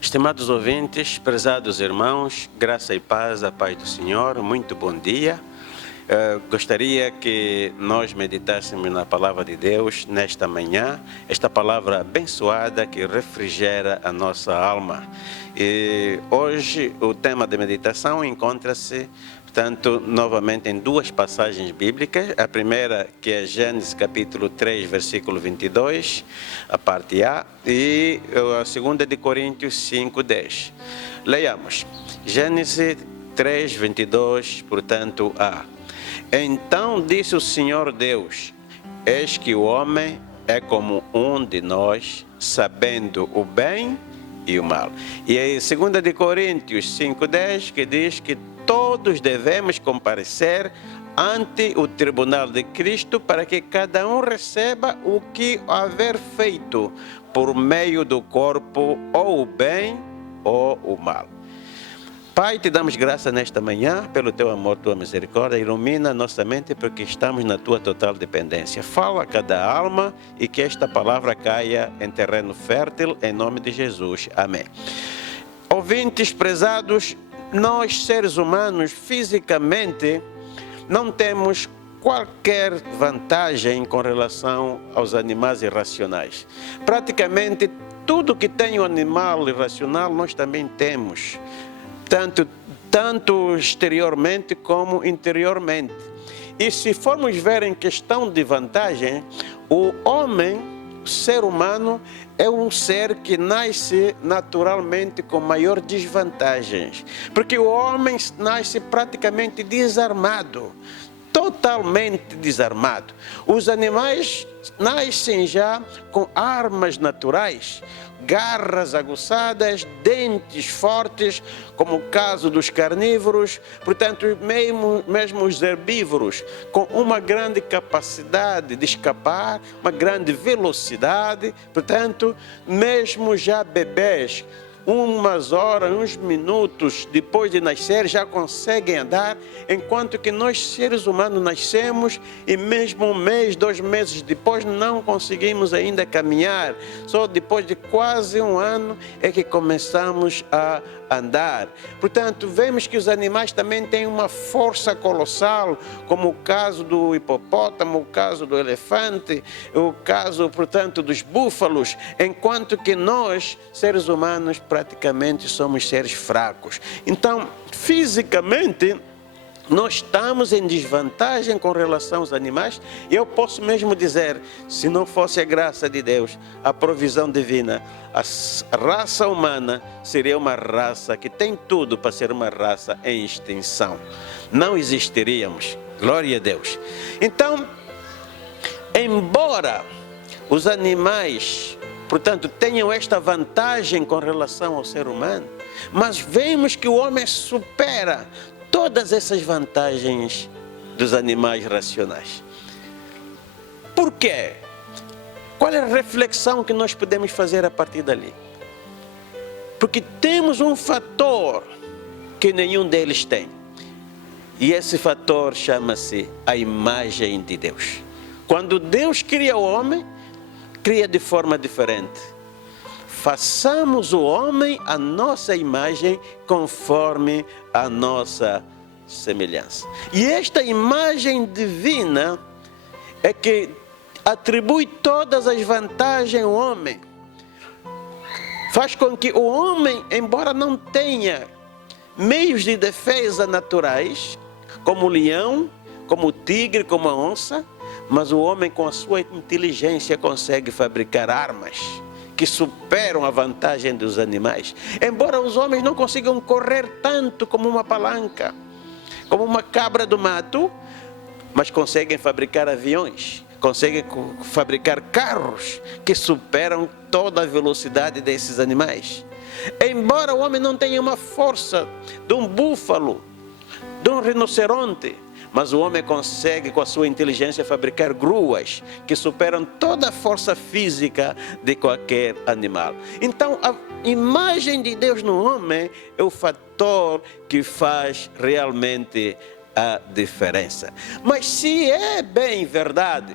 Estimados ouvintes, prezados irmãos, graça e paz, a paz do Senhor, muito bom dia. Gostaria que nós meditássemos na palavra de Deus nesta manhã, esta palavra abençoada que refrigera a nossa alma. E hoje o tema de meditação encontra-se, portanto, novamente em duas passagens bíblicas. A primeira, que é Gênesis capítulo 3, versículo 22, a parte A, e a segunda de Coríntios 5, 10. Leiamos. Gênesis 3, 22, portanto, A. Então disse o Senhor Deus: eis que o homem é como um de nós, sabendo o bem e o mal. E aí, 2 de Coríntios 5:10, que diz que todos devemos comparecer ante o tribunal de Cristo para que cada um receba o que haver feito por meio do corpo, ou o bem ou o mal. Pai, te damos graça nesta manhã pelo teu amor, tua misericórdia. Ilumina nossa mente porque estamos na tua total dependência. Fala a cada alma e que esta palavra caia em terreno fértil, em nome de Jesus. Amém. Ouvintes prezados, nós seres humanos fisicamente não temos qualquer vantagem com relação aos animais irracionais. Praticamente tudo que tem um animal irracional nós também temos. Tanto exteriormente como interiormente. E se formos ver em questão de vantagem, o homem, o ser humano, é um ser que nasce naturalmente com maior desvantagens. Porque o homem nasce praticamente desarmado, totalmente desarmado. Os animais nascem já com armas naturais, garras aguçadas, dentes fortes, como o caso dos carnívoros, portanto, mesmo os herbívoros, com uma grande capacidade de escapar, uma grande velocidade, portanto, mesmo já bebês, umas horas, uns minutos depois de nascer, já conseguem andar, enquanto que nós, seres humanos, nascemos e mesmo um mês, 2 meses depois, não conseguimos ainda caminhar. Só depois de quase um ano é que começamos a andar. Portanto, vemos que os animais também têm uma força colossal, como o caso do hipopótamo, o caso do elefante, o caso, portanto, dos búfalos, enquanto que nós, seres humanos, praticamente somos seres fracos. Então, fisicamente, nós estamos em desvantagem com relação aos animais. E eu posso mesmo dizer, se não fosse a graça de Deus, a provisão divina, a raça humana seria uma raça que tem tudo para ser uma raça em extinção. Não existiríamos. Glória a Deus. Então, embora os animais, portanto, tenham esta vantagem com relação ao ser humano, mas vemos que o homem supera todas essas vantagens dos animais racionais. Por quê? Qual é a reflexão que nós podemos fazer a partir dali? Porque temos um fator que nenhum deles tem. E esse fator chama-se a imagem de Deus. Quando Deus cria o homem, cria de forma diferente. Façamos o homem a nossa imagem conforme a nossa semelhança. E esta imagem divina é que atribui todas as vantagens ao homem. Faz com que o homem, embora não tenha meios de defesa naturais, como o leão, como o tigre, como a onça, mas o homem com a sua inteligência consegue fabricar armas que superam a vantagem dos animais. Embora os homens não consigam correr tanto como uma palanca, como uma cabra do mato, mas conseguem fabricar aviões, conseguem fabricar carros que superam toda a velocidade desses animais. Embora o homem não tenha uma força de um búfalo, de um rinoceronte, mas o homem consegue, com a sua inteligência, fabricar gruas que superam toda a força física de qualquer animal. Então, a imagem de Deus no homem é o fator que faz realmente a diferença. Mas se é bem verdade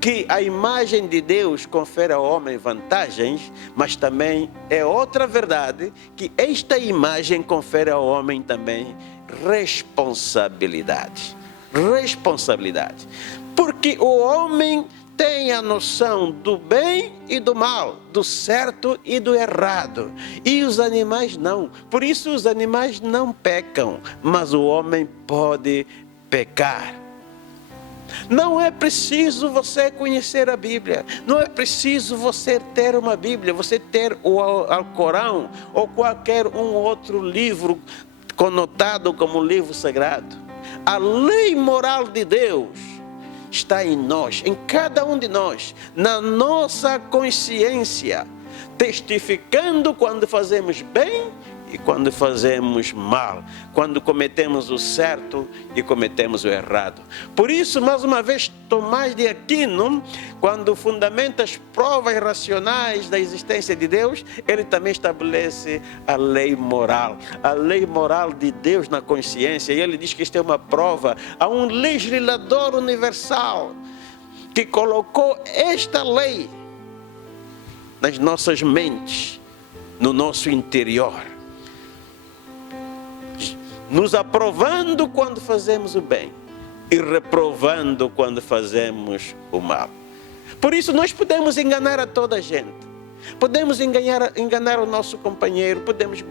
que a imagem de Deus confere ao homem vantagens, mas também é outra verdade que esta imagem confere ao homem também responsabilidade. Responsabilidade. Porque o homem tem a noção do bem e do mal, do certo e do errado. E os animais não. Por isso os animais não pecam, mas o homem pode pecar. Não é preciso você conhecer a Bíblia, não é preciso você ter uma Bíblia, você ter o Alcorão ou qualquer um outro livro conotado como livro sagrado. A lei moral de Deus está em nós, em cada um de nós, na nossa consciência, testificando quando fazemos bem e quando fazemos mal, quando cometemos o certo e cometemos o errado. Por isso, mais uma vez, Tomás de Aquino, quando fundamenta as provas racionais da existência de Deus, ele também estabelece a lei moral de Deus na consciência. E ele diz que isto é uma prova a um legislador universal que colocou esta lei nas nossas mentes, no nosso interior, nos aprovando quando fazemos o bem e reprovando quando fazemos o mal. Por isso nós podemos enganar a toda a gente. Podemos enganar o nosso companheiro, podemos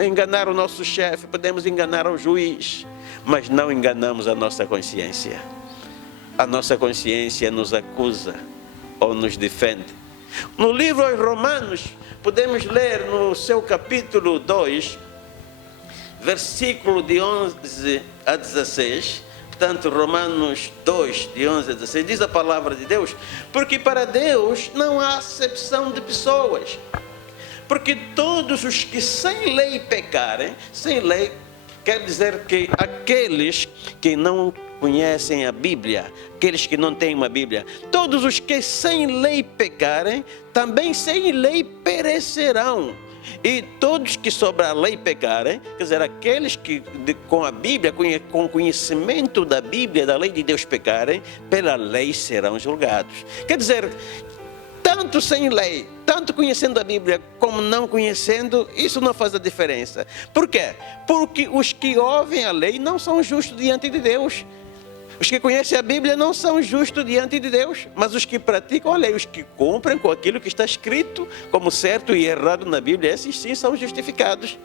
enganar o nosso chefe, podemos enganar o juiz, mas não enganamos a nossa consciência. A nossa consciência nos acusa ou nos defende. No livro aos Romanos, podemos ler no seu capítulo 2, versículo de 11 a 16, portanto, Romanos 2, de 11 a 16, diz a palavra de Deus: porque para Deus não há acepção de pessoas, porque todos os que sem lei pecarem, sem lei quer dizer que aqueles que não conhecem a Bíblia, aqueles que não têm uma Bíblia, todos os que sem lei pecarem, também sem lei perecerão. E todos que sobre a lei pecarem, quer dizer, aqueles que com a Bíblia, com conhecimento da Bíblia, da lei de Deus pecarem, pela lei serão julgados. Quer dizer, tanto sem lei, tanto conhecendo a Bíblia como não conhecendo, isso não faz a diferença. Por quê? Porque os que ouvem a lei não são justos diante de Deus. Os que conhecem a Bíblia não são justos diante de Deus, mas os que praticam a lei, os que cumprem com aquilo que está escrito como certo e errado na Bíblia, esses sim são justificados.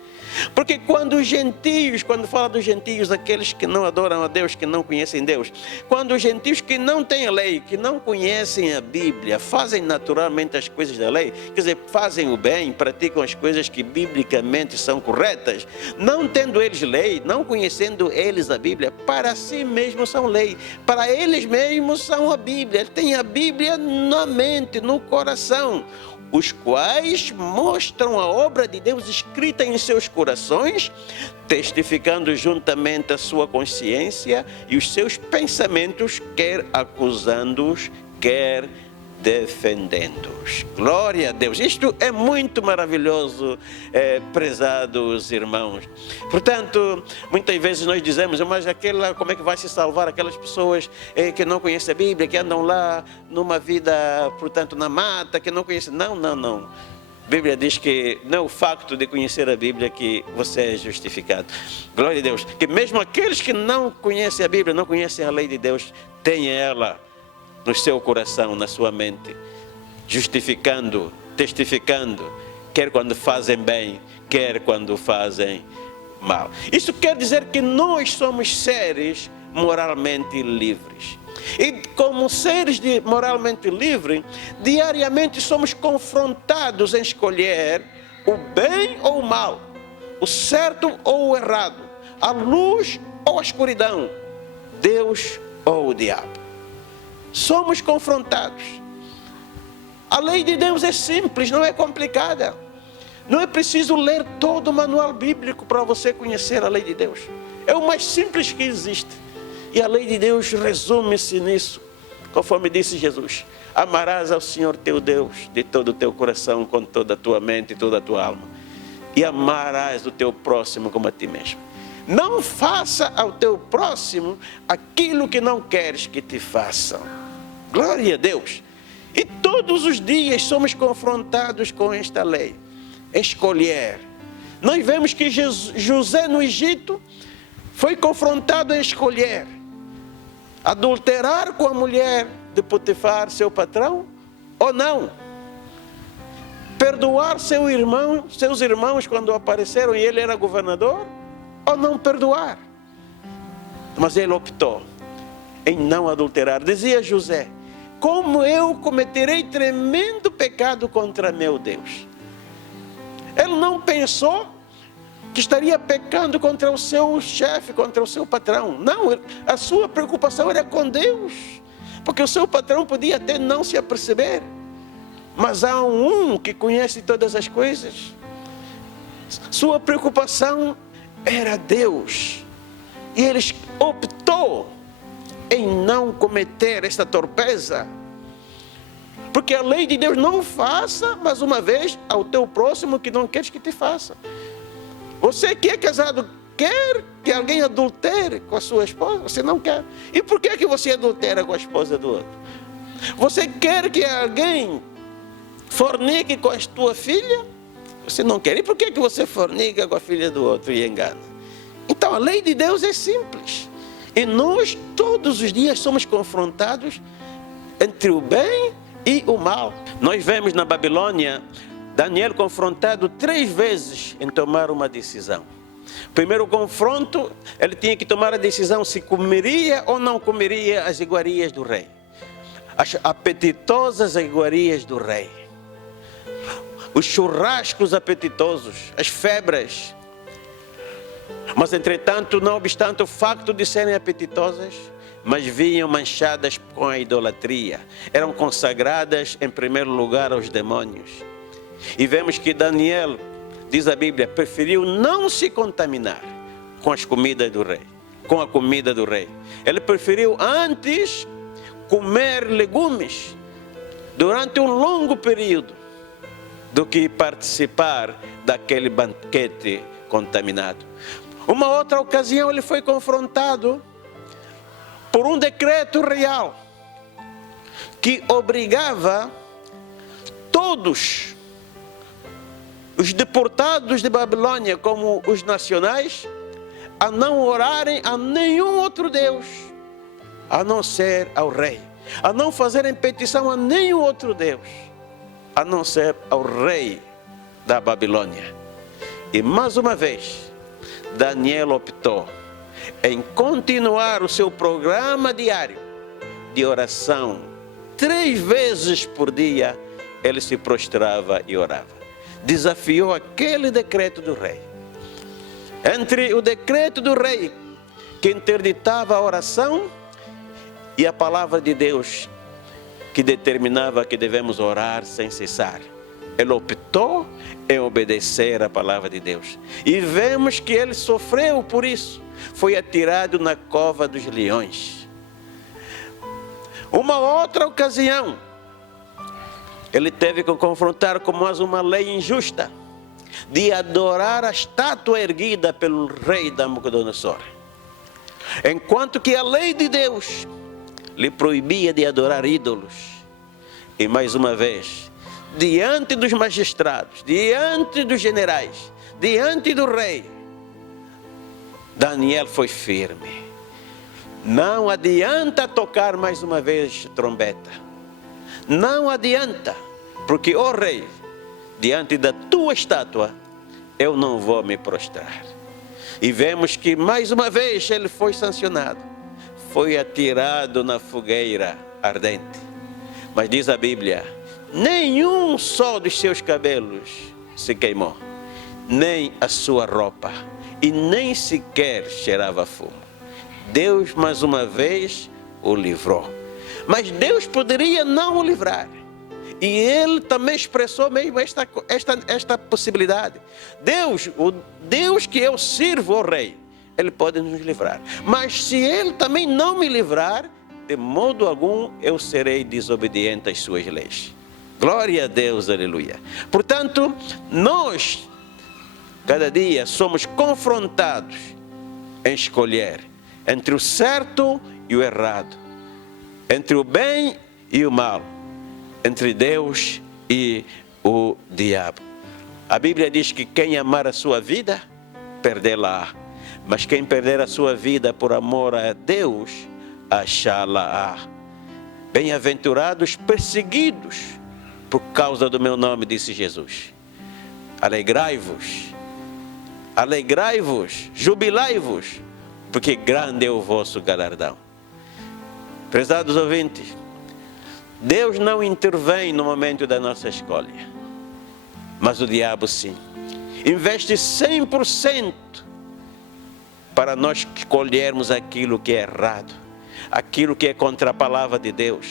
Porque quando os gentios, quando fala dos gentios, aqueles que não adoram a Deus, que não conhecem Deus, quando os gentios que não têm a lei, que não conhecem a Bíblia, fazem naturalmente as coisas da lei, quer dizer, fazem o bem, praticam as coisas que biblicamente são corretas, não tendo eles lei, não conhecendo eles a Bíblia, para si mesmos são lei, para eles mesmos são a Bíblia, têm a Bíblia na mente, no coração, os quais mostram a obra de Deus escrita em seus corações, testificando juntamente a sua consciência e os seus pensamentos, quer acusando-os, quer defendendo-os. Glória a Deus! Isto é muito maravilhoso, prezados irmãos. Portanto, muitas vezes nós dizemos, mas como é que vai se salvar aquelas pessoas que não conhecem a Bíblia, que andam lá numa vida, portanto, na mata, que não conhecem? Não. A Bíblia diz que não é o facto de conhecer a Bíblia que você é justificado. Glória a Deus! Que mesmo aqueles que não conhecem a Bíblia, não conhecem a lei de Deus, têm ela no seu coração, na sua mente, justificando, testificando, quer quando fazem bem, quer quando fazem mal. Isso quer dizer que nós somos seres moralmente livres. E como seres moralmente livres, diariamente somos confrontados em escolher o bem ou o mal, o certo ou o errado, a luz ou a escuridão, Deus ou o diabo. Somos confrontados. A lei de Deus é simples, não é complicada. Não é preciso ler todo o manual bíblico para você conhecer a lei de Deus. É o mais simples que existe. E a lei de Deus resume-se nisso, conforme disse Jesus: amarás ao Senhor teu Deus de todo o teu coração, com toda a tua mente e toda a tua alma, e amarás o teu próximo como a ti mesmo. Não faça ao teu próximo aquilo que não queres que te façam. Glória a Deus. E todos os dias somos confrontados com esta lei. Escolher. Nós vemos que José no Egito foi confrontado a escolher. Adulterar com a mulher de Potifar, seu patrão, ou não. Perdoar seus irmãos quando apareceram e ele era governador, ou não perdoar. Mas ele optou em não adulterar. Dizia José: como eu cometerei tremendo pecado contra meu Deus. Ele não pensou que estaria pecando contra o seu chefe, contra o seu patrão. Não, a sua preocupação era com Deus. Porque o seu patrão podia até não se aperceber. Mas há um que conhece todas as coisas. Sua preocupação era Deus. E ele optou em não cometer esta torpeza. Porque a lei de Deus não faça, mais uma vez, ao teu próximo que não queres que te faça. Você que é casado, quer que alguém adultere com a sua esposa? Você não quer. E por que você adultera com a esposa do outro? Você quer que alguém fornique com a tua filha? Você não quer. E por que você fornica com a filha do outro e engana? Então a lei de Deus é simples. E nós todos os dias somos confrontados entre o bem e o mal. Nós vemos na Babilônia Daniel confrontado 3 vezes em tomar uma decisão. Primeiro confronto, ele tinha que tomar a decisão se comeria ou não comeria as iguarias do rei. As apetitosas iguarias do rei. Os churrascos apetitosos, as febras. Mas entretanto, não obstante o facto de serem apetitosas, mas vinham manchadas com a idolatria. Eram consagradas em primeiro lugar aos demônios. E vemos que Daniel, diz a Bíblia, preferiu não se contaminar com as comidas do rei, com a comida do rei. Ele preferiu antes comer legumes durante um longo período do que participar daquele banquete contaminado. Uma outra ocasião ele foi confrontado por um decreto real que obrigava todos os deportados de Babilônia, como os nacionais, a não orarem a nenhum outro Deus, a não ser ao rei, a não fazerem petição a nenhum outro Deus, a não ser ao rei da Babilônia. E mais uma vez, Daniel optou em continuar o seu programa diário de oração. 3 vezes por dia ele se prostrava e orava. Desafiou aquele decreto do rei. Entre o decreto do rei, que interditava a oração, e a palavra de Deus, que determinava que devemos orar sem cessar. Ele optou em obedecer a palavra de Deus. E vemos que ele sofreu por isso. Foi atirado na cova dos leões. Uma outra ocasião, ele teve que confrontar com mais uma lei injusta de adorar a estátua erguida pelo rei Nabucodonosor. Enquanto que a lei de Deus lhe proibia de adorar ídolos. E mais uma vez, diante dos magistrados, diante dos generais, diante do rei, Daniel foi firme. Não adianta tocar mais uma vez trombeta. Não adianta, porque, ó rei, diante da tua estátua, eu não vou me prostrar. E vemos que mais uma vez ele foi sancionado. Foi atirado na fogueira ardente. Mas diz a Bíblia, nenhum só dos seus cabelos se queimou, nem a sua roupa, e nem sequer cheirava fumo. Deus mais uma vez o livrou. Mas Deus poderia não o livrar. E ele também expressou mesmo esta possibilidade. Deus, o Deus que eu sirvo, ó rei, ele pode nos livrar. Mas se ele também não me livrar, de modo algum eu serei desobediente às suas leis. Glória a Deus, aleluia. Portanto, nós, cada dia, somos confrontados em escolher entre o certo e o errado, entre o bem e o mal, entre Deus e o diabo. A Bíblia diz que quem amar a sua vida, perdê-la. Mas quem perder a sua vida por amor a Deus, achá-la. Bem-aventurados perseguidos por causa do meu nome, disse Jesus. Alegrai-vos, alegrai-vos, jubilai-vos, porque grande é o vosso galardão. Prezados ouvintes, Deus não intervém no momento da nossa escolha, mas o diabo sim. Investe 100% para nós escolhermos aquilo que é errado, aquilo que é contra a palavra de Deus.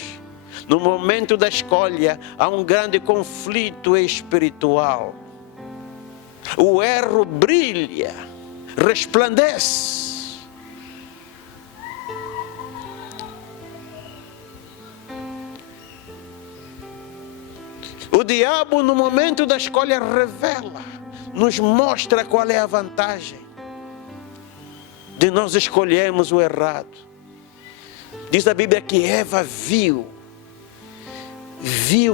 No momento da escolha, há um grande conflito espiritual. O erro brilha, resplandece. O diabo, no momento da escolha, revela, nos mostra qual é a vantagem de nós escolhermos o errado. Diz a Bíblia que Eva viu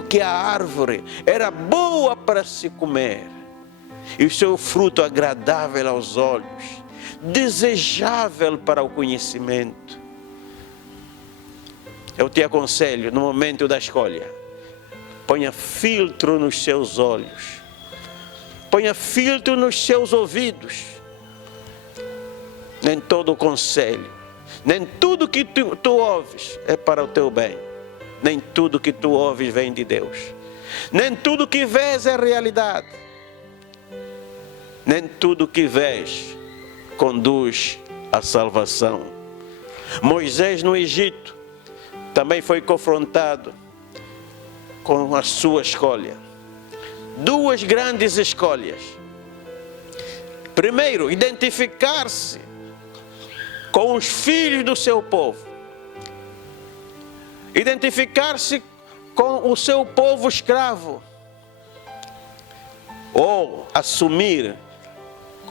que a árvore era boa para se comer, e o seu fruto agradável aos olhos, desejável para o conhecimento. Eu te aconselho, no momento da escolha, ponha filtro nos seus olhos, ponha filtro nos seus ouvidos. Nem todo conselho, nem tudo que tu ouves é para o teu bem. Nem tudo que tu ouves vem de Deus. Nem tudo que vês é realidade. Nem tudo que vês conduz à salvação. Moisés no Egito também foi confrontado com a sua escolha. Duas grandes escolhas. Primeiro, identificar-se com os filhos do seu povo. Identificar-se com o seu povo escravo. Ou assumir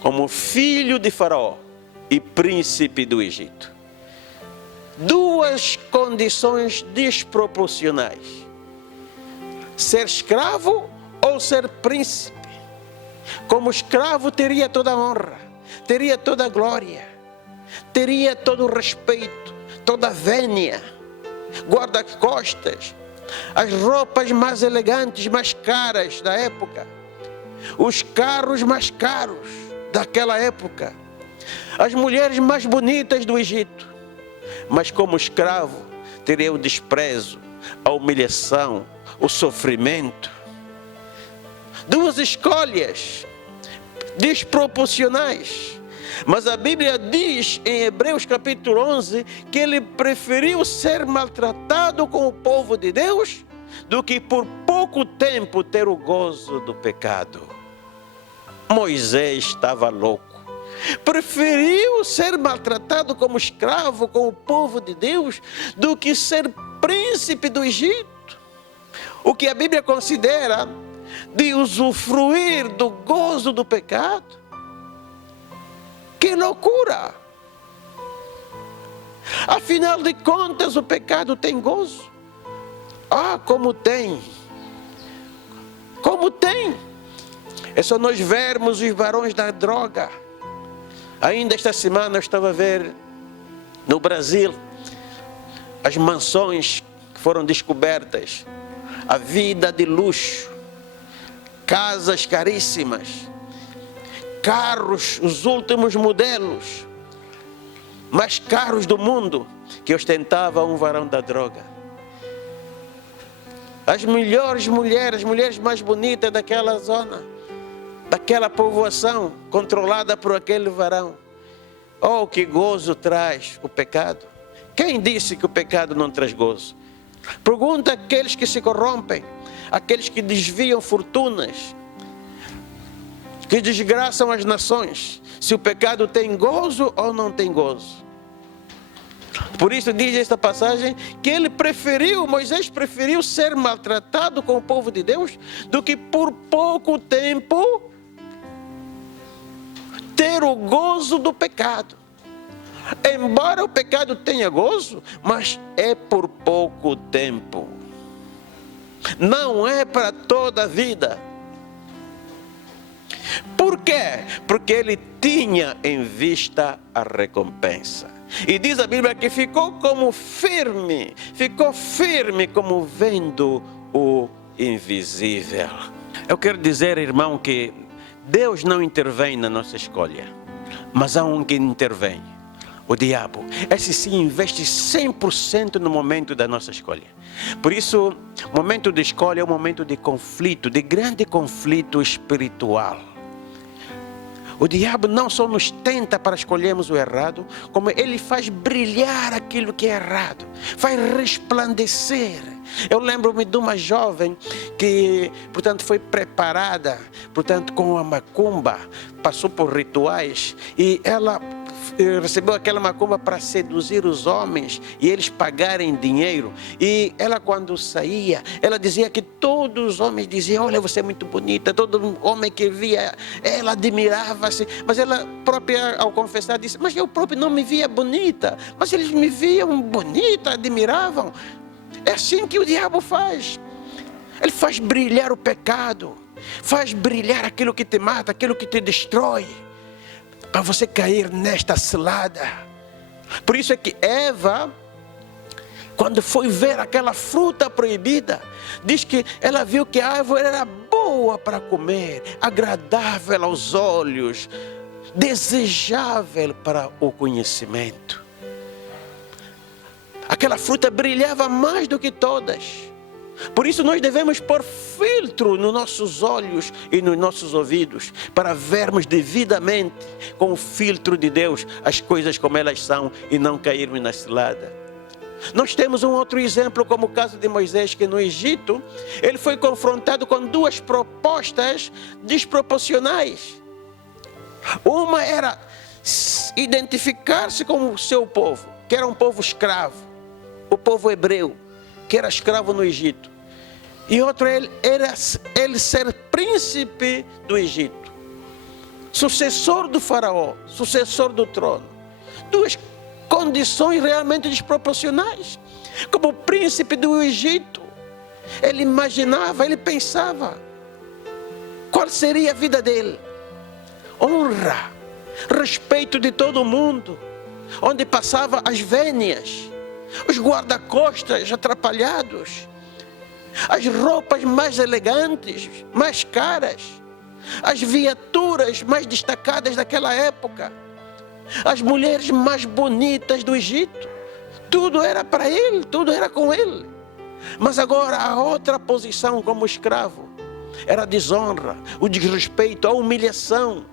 como filho de Faraó e príncipe do Egito. Duas condições desproporcionais. Ser escravo ou ser príncipe. Como escravo teria toda a honra, teria toda a glória, teria todo o respeito, toda a vénia, guarda-costas, as roupas mais elegantes, mais caras da época, os carros mais caros daquela época, as mulheres mais bonitas do Egito. Mas como escravo, teria o desprezo, a humilhação, o sofrimento. Duas escolhas desproporcionais. Mas a Bíblia diz em Hebreus capítulo 11 que ele preferiu ser maltratado com o povo de Deus do que por pouco tempo ter o gozo do pecado. Moisés estava louco. Preferiu ser maltratado como escravo com o povo de Deus do que ser príncipe do Egito. O que a Bíblia considera de usufruir do gozo do pecado. Que loucura! Afinal de contas, o pecado tem gozo. Ah, como tem! Como tem! É só nós vermos os varões da droga. Ainda esta semana eu estava a ver no Brasil as mansões que foram descobertas, a vida de luxo, casas caríssimas, carros, os últimos modelos, mais caros do mundo, que ostentava um varão da droga. As melhores mulheres, as mulheres mais bonitas daquela zona, daquela povoação, controlada por aquele varão. Oh, que gozo traz o pecado. Quem disse que o pecado não traz gozo? Pergunta aqueles que se corrompem, aqueles que desviam fortunas, que desgraçam as nações, se o pecado tem gozo ou não tem gozo. Por isso diz esta passagem que ele preferiu, Moisés preferiu ser maltratado com o povo de Deus do que por pouco tempo ter o gozo do pecado. Embora o pecado tenha gozo, mas é por pouco tempo. Não é para toda a vida. Por quê? Porque ele tinha em vista a recompensa. E diz a Bíblia que ficou firme como vendo o invisível. Eu quero dizer, irmão, que Deus não intervém na nossa escolha, mas há um que intervém, o diabo. Esse sim investe 100% no momento da nossa escolha. Por isso, o momento de escolha é um momento de conflito, de grande conflito espiritual. O diabo não só nos tenta para escolhermos o errado, como ele faz brilhar aquilo que é errado, faz resplandecer. Eu lembro-me de uma jovem que, portanto, foi preparada, portanto, com a macumba, passou por rituais e ela recebeu aquela macumba para seduzir os homens e eles pagarem dinheiro. E ela, quando saía, ela dizia que todos os homens diziam: olha, você é muito bonita. Todo homem que via ela admirava-se, mas ela própria, ao confessar, disse: mas eu próprio não me via bonita, mas eles me viam bonita, admiravam. É assim que o diabo faz. Ele faz brilhar o pecado, faz brilhar aquilo que te mata, aquilo que te destrói, para você cair nesta cilada. Por isso é que Eva, quando foi ver aquela fruta proibida, diz que ela viu que a árvore era boa para comer, agradável aos olhos, desejável para o conhecimento. Aquela fruta brilhava mais do que todas. Por isso nós devemos pôr filtro nos nossos olhos e nos nossos ouvidos, para vermos devidamente com o filtro de Deus as coisas como elas são e não cairmos na cilada. Nós temos um outro exemplo, como o caso de Moisés, que no Egito ele foi confrontado com duas propostas desproporcionais. Uma era identificar-se com o seu povo, que era um povo escravo, o povo hebreu, que era escravo no Egito. E outro era ele ser príncipe do Egito, sucessor do faraó, sucessor do trono. Duas condições realmente desproporcionais. Como príncipe do Egito, ele imaginava, ele pensava qual seria a vida dele: honra, respeito de todo mundo, onde passava as vênias, os guarda-costas atrapalhados, as roupas mais elegantes, mais caras, as viaturas mais destacadas daquela época, as mulheres mais bonitas do Egito. Tudo era para ele, tudo era com ele. Mas agora a outra posição como escravo era a desonra, o desrespeito, a humilhação,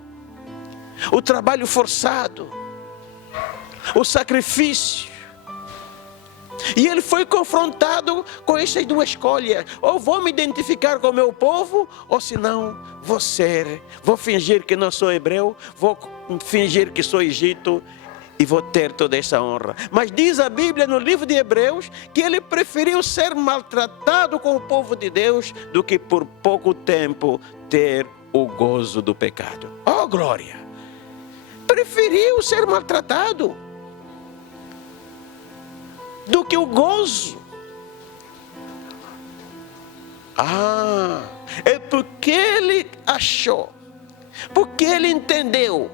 o trabalho forçado, o sacrifício. E ele foi confrontado com essas duas escolhas: ou vou me identificar com o meu povo, ou senão vou fingir que não sou hebreu, vou fingir que sou Egito e vou ter toda essa honra. Mas diz a Bíblia no livro de Hebreus que ele preferiu ser maltratado com o povo de Deus do que por pouco tempo ter o gozo do pecado. Oh, glória! Preferiu ser maltratado do que o gozo. É porque ele achou, porque ele entendeu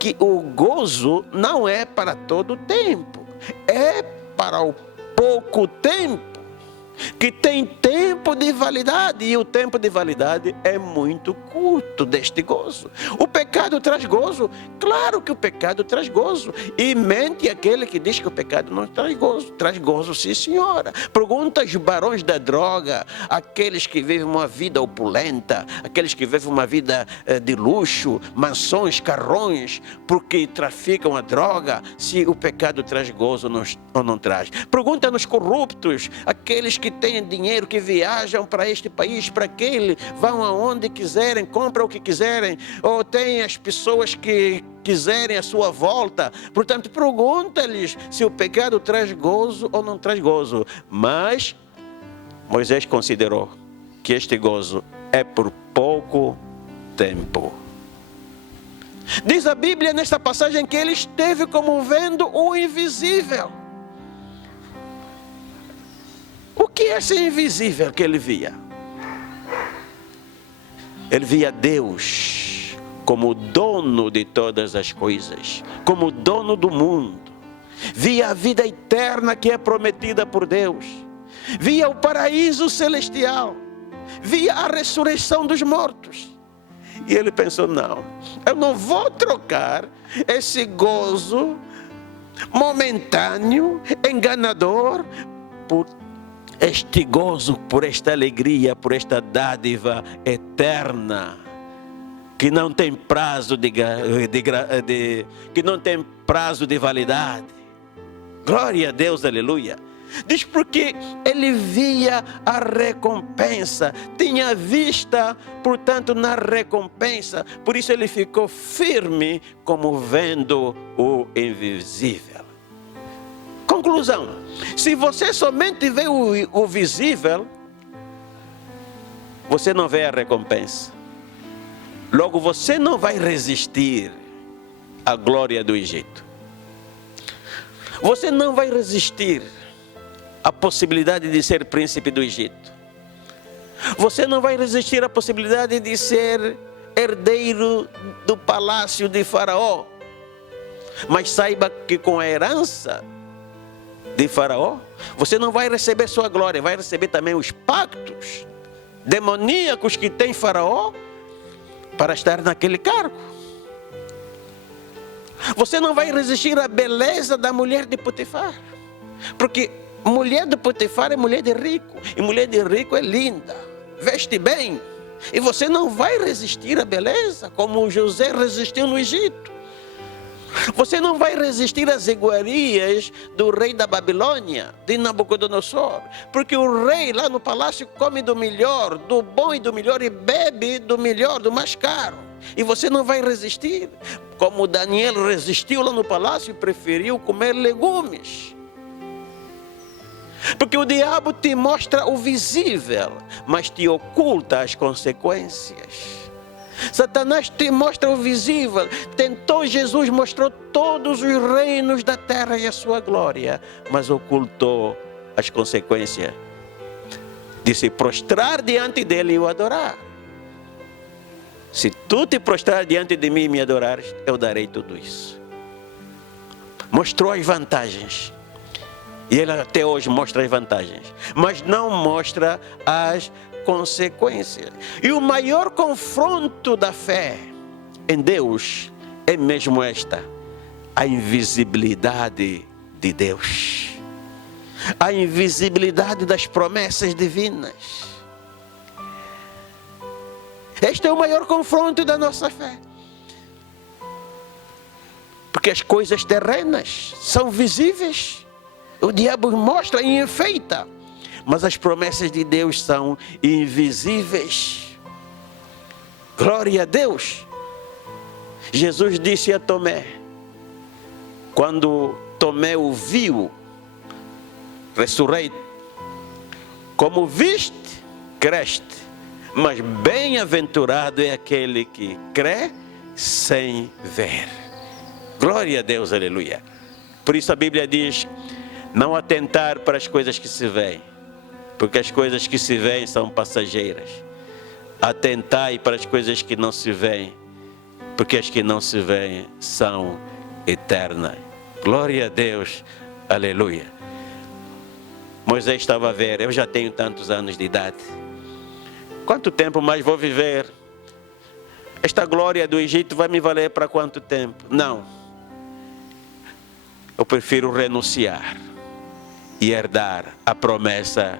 que o gozo não é para todo o tempo, é para o pouco tempo, que tem tempo de validade, e o tempo de validade é muito curto deste gozo. O pecado traz gozo? Claro que o pecado traz gozo, e mente aquele que diz que o pecado não traz gozo, sim senhora. Pergunta os barões da droga, aqueles que vivem uma vida opulenta, aqueles que vivem uma vida de luxo, mansões, carrões, porque traficam a droga, se o pecado traz gozo ou não traz. Pergunta nos corruptos, aqueles que têm dinheiro, que viajam para este país, para aquele, vão aonde quiserem, compram o que quiserem, ou tem as pessoas que quiserem a sua volta. Portanto, pergunta-lhes se o pecado traz gozo ou não traz gozo. Mas Moisés considerou que este gozo é por pouco tempo. Diz a Bíblia nesta passagem que ele esteve como vendo o invisível. O que esse invisível que ele via? Ele via Deus como dono de todas as coisas, como dono do mundo. Via a vida eterna que é prometida por Deus. Via o paraíso celestial. Via a ressurreição dos mortos. E ele pensou, não, eu não vou trocar esse gozo momentâneo, enganador, por este gozo, por esta alegria, por esta dádiva eterna, que não tem prazo que não tem prazo de validade. Glória a Deus, aleluia. Diz porque ele via a recompensa, tinha vista, portanto, na recompensa. Por isso ele ficou firme como vendo o invisível. Conclusão: se você somente vê o visível, você não vê a recompensa. Logo você não vai resistir à glória do Egito. Você não vai resistir a possibilidade de ser príncipe do Egito. Você não vai resistir à possibilidade de ser herdeiro do palácio de Faraó. Mas saiba que com a herança de Faraó, você não vai receber sua glória, vai receber também os pactos demoníacos que tem Faraó para estar naquele cargo. Você não vai resistir à beleza da mulher de Potifar, porque mulher de Potifar é mulher de rico, e mulher de rico é linda, veste bem, e você não vai resistir à beleza como José resistiu no Egito. Você não vai resistir às iguarias do rei da Babilônia, de Nabucodonosor, porque o rei lá no palácio come do melhor, do bom e do melhor, e bebe do melhor, do mais caro. E você não vai resistir, como Daniel resistiu lá no palácio e preferiu comer legumes. Porque o diabo te mostra o visível, mas te oculta as consequências. Satanás te mostra o visível. Tentou Jesus, mostrou todos os reinos da terra e a sua glória, mas ocultou as consequências de se prostrar diante dele e o adorar. Se tu te prostrar diante de mim e me adorares, eu darei tudo isso. Mostrou as vantagens. E ele até hoje mostra as vantagens, mas não mostra as consequências. E o maior confronto da fé em Deus é mesmo esta: a invisibilidade de Deus, a invisibilidade das promessas divinas. Este é o maior confronto da nossa fé, porque as coisas terrenas são visíveis, o diabo mostra e enfeita, mas as promessas de Deus são invisíveis. Glória a Deus. Jesus disse a Tomé, quando Tomé o viu ressurreito: como viste, creste, mas bem-aventurado é aquele que crê sem ver. Glória a Deus, aleluia. Por isso a Bíblia diz: não atentar para as coisas que se veem, porque as coisas que se veem são passageiras. Atentai para as coisas que não se veem, porque as que não se veem são eternas. Glória a Deus, aleluia. Moisés estava a ver: eu já tenho tantos anos de idade, quanto tempo mais vou viver? Esta glória do Egito vai me valer para quanto tempo? Não, eu prefiro renunciar e herdar a promessa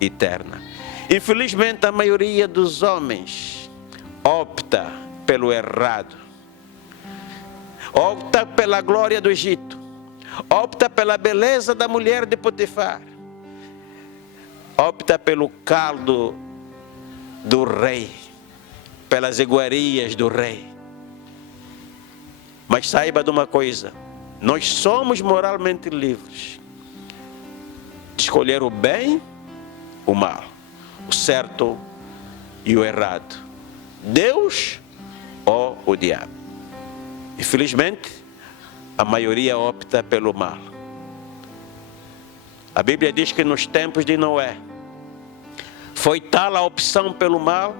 eterna. Infelizmente, a maioria dos homens opta pelo errado, opta pela glória do Egito, opta pela beleza da mulher de Potifar, opta pelo caldo do rei, pelas iguarias do rei. Mas saiba de uma coisa: nós somos moralmente livres de escolher o bem, o mal, o certo e o errado, Deus ou o diabo. Infelizmente, a maioria opta pelo mal. A Bíblia diz que nos tempos de Noé, Foi tal a opção pelo mal,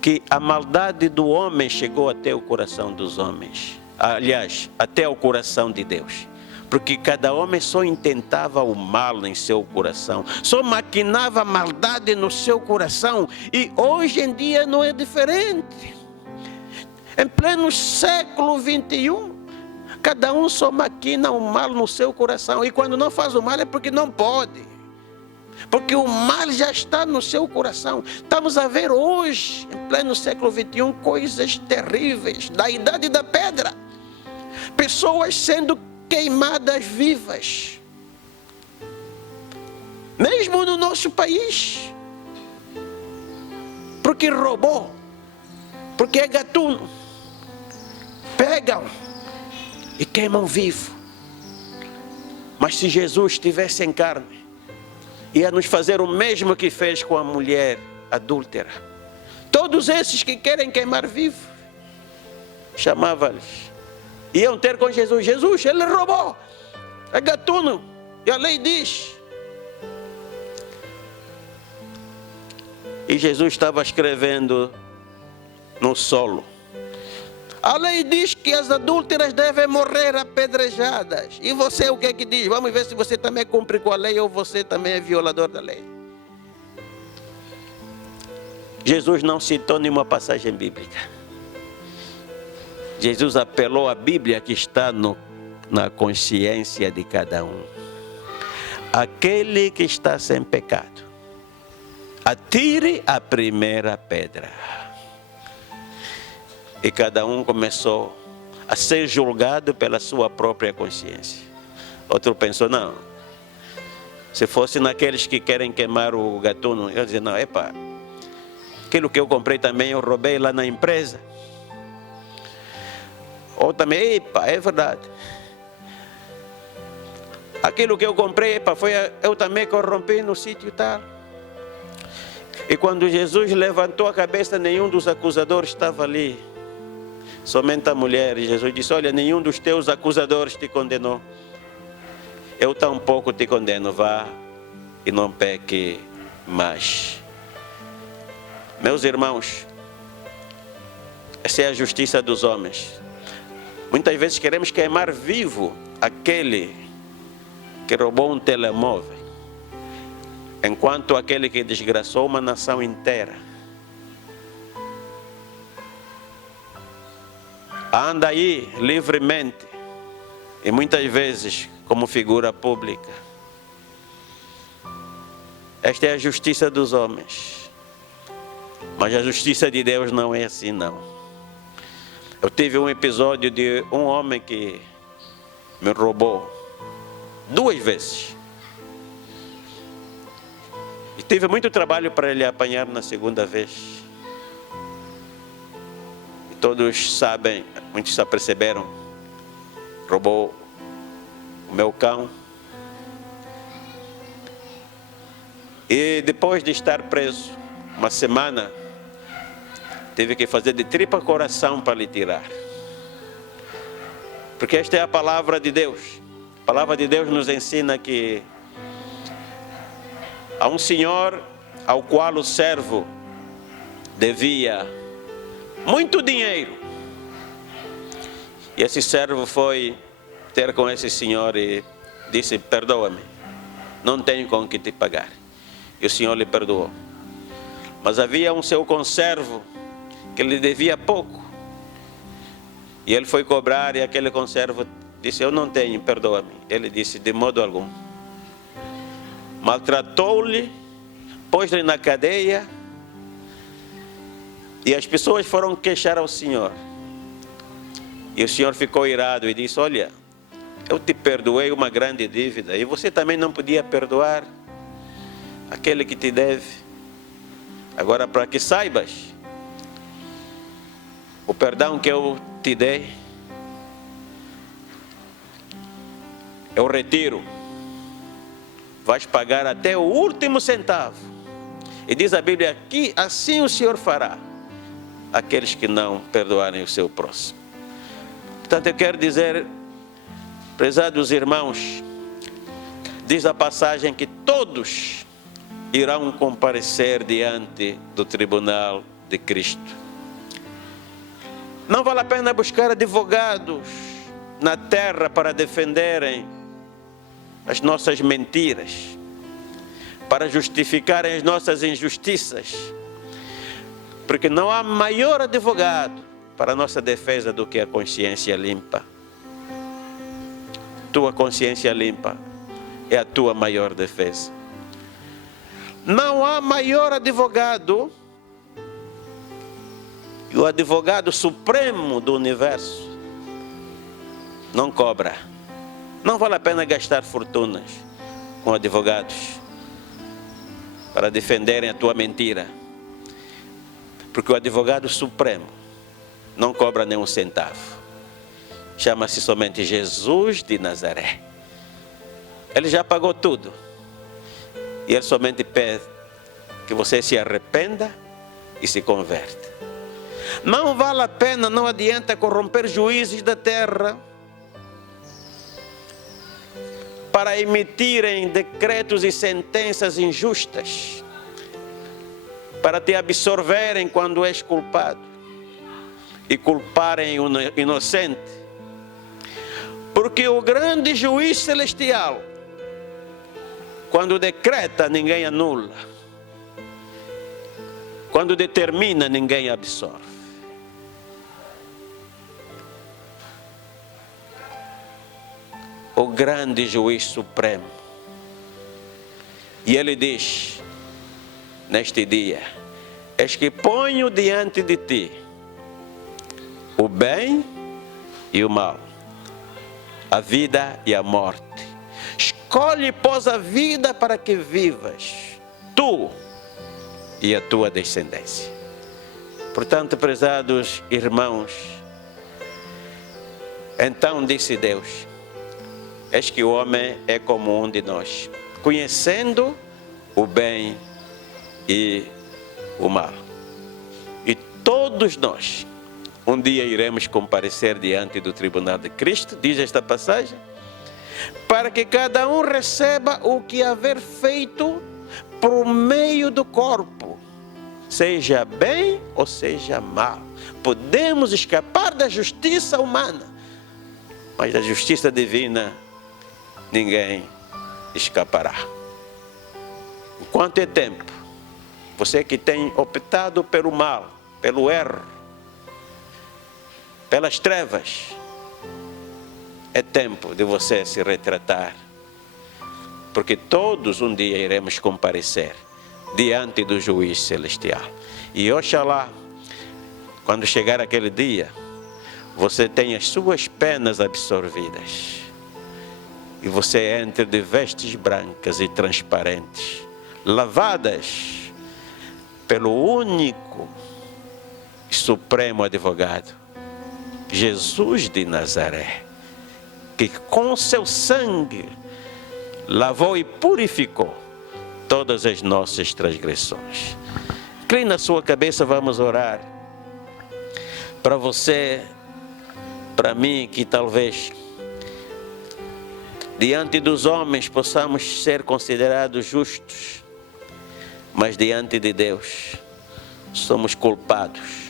que a maldade do homem chegou até o coração dos homens. Aliás, até o coração de Deus. Porque cada homem só intentava o mal em seu coração, só maquinava maldade no seu coração. E hoje em dia não é diferente. Em pleno século 21, cada um só maquina o mal no seu coração. E quando não faz o mal é porque não pode. Porque o mal já está no seu coração. Estamos a ver hoje, em pleno século 21, coisas terríveis da idade da pedra. Pessoas sendo queimadas vivas. Mesmo no nosso país. Porque roubou. Porque é gatuno. Pegam e queimam vivo. Mas se Jesus estivesse em carne, ia nos fazer o mesmo que fez com a mulher adúltera. Todos esses que querem queimar vivo, chamava-lhes. Iam ter com Jesus. Jesus, ele roubou. É gatuno. E a lei diz. E Jesus estava escrevendo no solo. A lei diz que as adúlteras devem morrer apedrejadas. E você o que é que diz? Vamos ver se você também cumpre com a lei ou você também é violador da lei. Jesus não citou nenhuma passagem bíblica. Jesus apelou à Bíblia que está na consciência de cada um. Aquele que está sem pecado, atire a primeira pedra. E cada um começou a ser julgado pela sua própria consciência. Outro pensou, não, se fosse naqueles que querem queimar o gatuno, eu dizia, não, epa, aquilo que eu comprei também eu roubei lá na empresa. Ou também, epa, é verdade. Aquilo que eu comprei, epa, eu também corrompi no sítio tal. E quando Jesus levantou a cabeça, nenhum dos acusadores estava ali. Somente a mulher. E Jesus disse, olha, nenhum dos teus acusadores te condenou. Eu tampouco te condeno, vá e não peque mais. Meus irmãos, essa é a justiça dos homens. Muitas vezes queremos queimar vivo aquele que roubou um telemóvel, enquanto aquele que desgraçou uma nação inteira anda aí livremente e muitas vezes como figura pública. Esta é a justiça dos homens, mas a justiça de Deus não é assim, não. Eu tive um episódio de um homem que me roubou 2 vezes. E tive muito trabalho para ele apanhar na segunda vez. E todos sabem, muitos já perceberam, roubou o meu cão. E depois de estar preso uma semana, teve que fazer de tripa coração para lhe tirar. Porque esta é a palavra de Deus. A palavra de Deus nos ensina que há um senhor ao qual o servo devia muito dinheiro. E esse servo foi ter com esse senhor e disse, perdoa-me, não tenho com que te pagar. E o senhor lhe perdoou. Mas havia um seu conservo que lhe devia pouco. E ele foi cobrar e aquele conservo disse, eu não tenho, perdoa-me. Ele disse, de modo algum. Maltratou-lhe, pôs-lhe na cadeia. E as pessoas foram queixar ao Senhor. E o Senhor ficou irado e disse, olha, eu te perdoei uma grande dívida. E você também não podia perdoar aquele que te deve. Agora, para que saibas, o perdão que eu te dei, eu retiro. Vais pagar até o último centavo. E diz a Bíblia que assim o Senhor fará aqueles que não perdoarem o seu próximo. Portanto, eu quero dizer, prezados irmãos, diz a passagem que todos irão comparecer diante do tribunal de Cristo. Não vale a pena buscar advogados na terra para defenderem as nossas mentiras, para justificarem as nossas injustiças, porque não há maior advogado para a nossa defesa do que a consciência limpa. Tua consciência limpa é a tua maior defesa. Não há maior advogado que o advogado supremo do universo não cobra. Não vale a pena gastar fortunas com advogados para defenderem a tua mentira, porque o advogado supremo não cobra nem um centavo. Chama-se somente Jesus de Nazaré. Ele já pagou tudo. E ele somente pede que você se arrependa e se converte. Não vale a pena, não adianta corromper juízes da terra para emitirem decretos e sentenças injustas, para te absorverem quando és culpado e culparem o inocente. Porque o grande juiz celestial, quando decreta, ninguém anula. Quando determina, ninguém absorve. O grande juiz supremo. E ele diz, neste dia: eis que ponho diante de ti o bem e o mal, a vida e a morte. Escolhe, pois, a vida para que vivas, tu e a tua descendência. Portanto, prezados irmãos, então disse Deus: eis que o homem é como um de nós, conhecendo o bem e o mal. E todos nós, um dia iremos comparecer diante do tribunal de Cristo, diz esta passagem, para que cada um receba o que haver feito por meio do corpo, seja bem ou seja mal. Podemos escapar da justiça humana, mas da justiça divina ninguém escapará. Enquanto é tempo, você que tem optado pelo mal, pelo erro, pelas trevas, é tempo de você se retratar, porque todos um dia iremos comparecer diante do juiz celestial. E oxalá, quando chegar aquele dia, você tenha as suas penas absorvidas e você entre de vestes brancas e transparentes, lavadas pelo único e supremo advogado, Jesus de Nazaré, que com seu sangue lavou e purificou todas as nossas transgressões. Inclina a sua cabeça, vamos orar. Para você, para mim, que talvez diante dos homens possamos ser considerados justos, mas diante de Deus somos culpados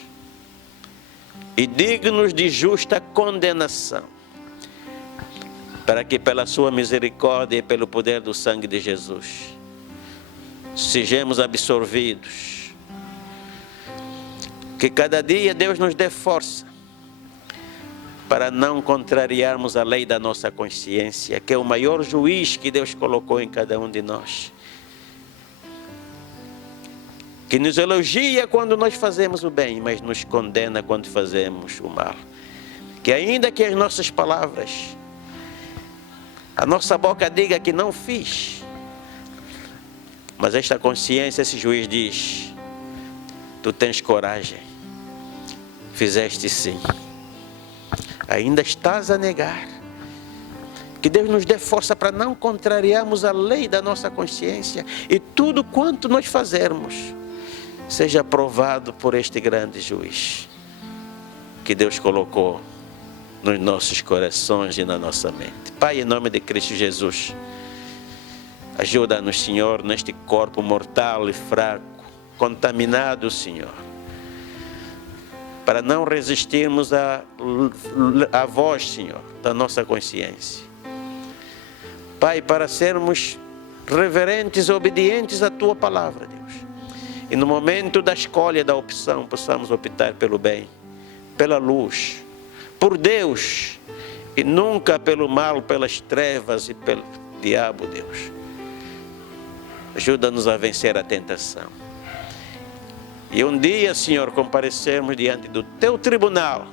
e dignos de justa condenação, para que pela sua misericórdia e pelo poder do sangue de Jesus sejamos absorvidos, que cada dia Deus nos dê força para não contrariarmos a lei da nossa consciência, que é o maior juiz que Deus colocou em cada um de nós, que nos elogia quando nós fazemos o bem, mas nos condena quando fazemos o mal. Que ainda que as nossas palavras, a nossa boca diga que não fiz, mas esta consciência, esse juiz diz: tu tens coragem, fizeste sim, ainda estás a negar. Que Deus nos dê força para não contrariarmos a lei da nossa consciência, e tudo quanto nós fazermos seja aprovado por este grande juiz que Deus colocou nos nossos corações e na nossa mente. Pai, em nome de Cristo Jesus, Ajuda-nos, Senhor, neste corpo mortal e fraco, contaminado, Senhor, para não resistirmos à voz, Senhor, da nossa consciência. Pai, para sermos reverentes e obedientes à Tua palavra, Deus. E no momento da escolha, da opção, possamos optar pelo bem, pela luz, por Deus, e nunca pelo mal, pelas trevas e pelo diabo, Deus. Ajuda-nos a vencer a tentação. E um dia, Senhor, comparecermos diante do Teu tribunal,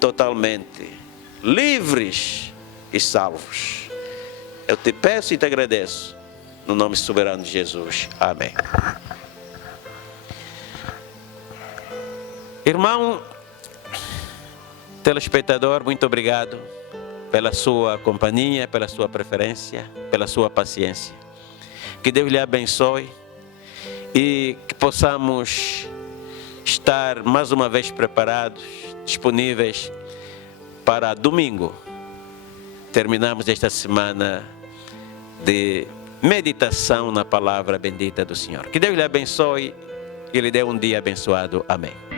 totalmente livres e salvos. Eu te peço e te agradeço, no nome soberano de Jesus. Amém. Irmão telespectador, muito obrigado pela sua companhia, pela sua preferência, pela sua paciência. Que Deus lhe abençoe e que possamos estar mais uma vez preparados, disponíveis para domingo. Terminamos esta semana de meditação na palavra bendita do Senhor. Que Deus lhe abençoe e lhe dê um dia abençoado. Amém.